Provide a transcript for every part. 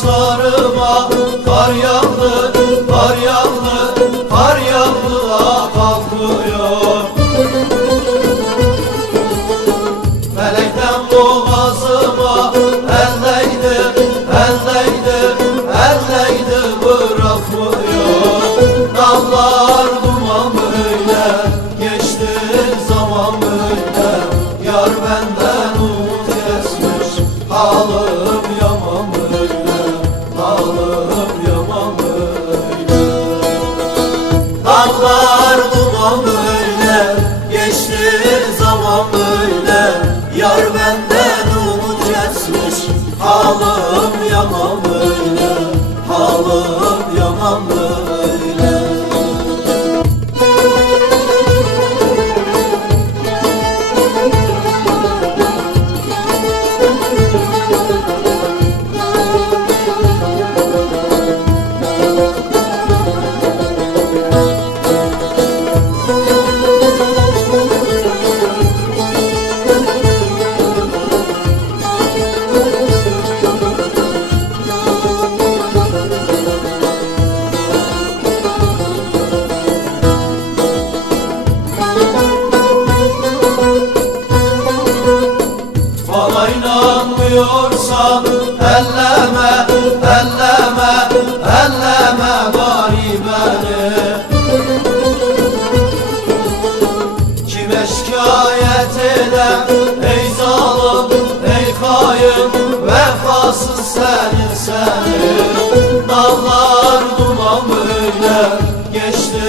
başlarıma kar yağdı, kar yağdı, kar yağdı da kalkmıyor. Melekten boğazıma elleydi, elleydi, elleydi bırakmıyor. Dağlar duman böyle, geçti zaman böyle. Yar benden umut kesmiş, halim yaman böyle, halim yaman böyle. Dağlar duman böyle, geçti zaman böyle. Yar benden umut kesmiş, halim yaman böyle, halim yaman böyle. Bana inanmıyorsan elleme, elleme, elleme bari beni. Kime şikayet edem ey zalim, ey hain, vefasız senin senin. Dağlar duman böyle, geçti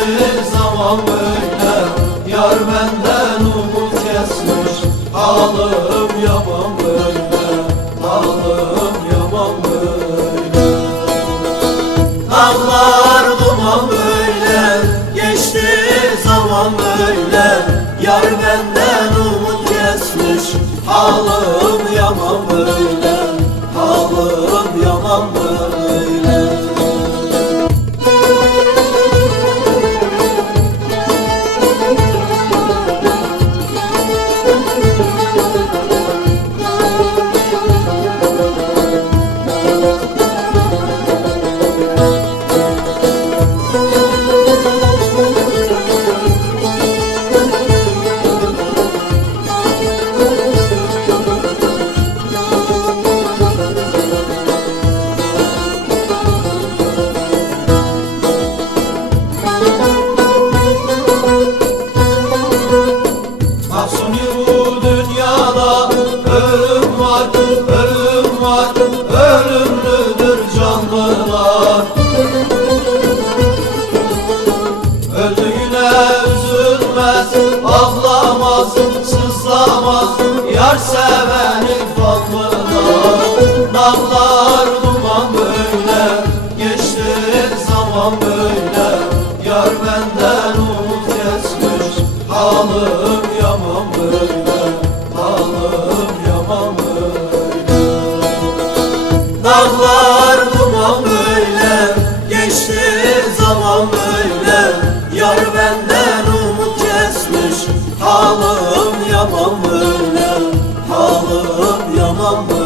zaman böyle. Yar benden umut kesmiş, halim yaman böyle, halim yaman böyle. Dağlar duman böyle, geçti zaman böyle. Yar benden umut kesmiş, halim yaman böyle, halim yaman böyle. Mahsuni bu dünyada ölüm var, ölüm var, ölümlüdür canlılar. Öldüğüne üzülmez, ağlamaz, sızlamaz, yar seveni fanlılar. Dağlar duman böyle, geçti zaman böyle. Yar benden umut kesmiş, halim yaman böyle, halim yaman böyle. Dağlar duman böyle, geçti zaman böyle. Yar benden umut kesmiş, halim yaman böyle, halim yaman böyle.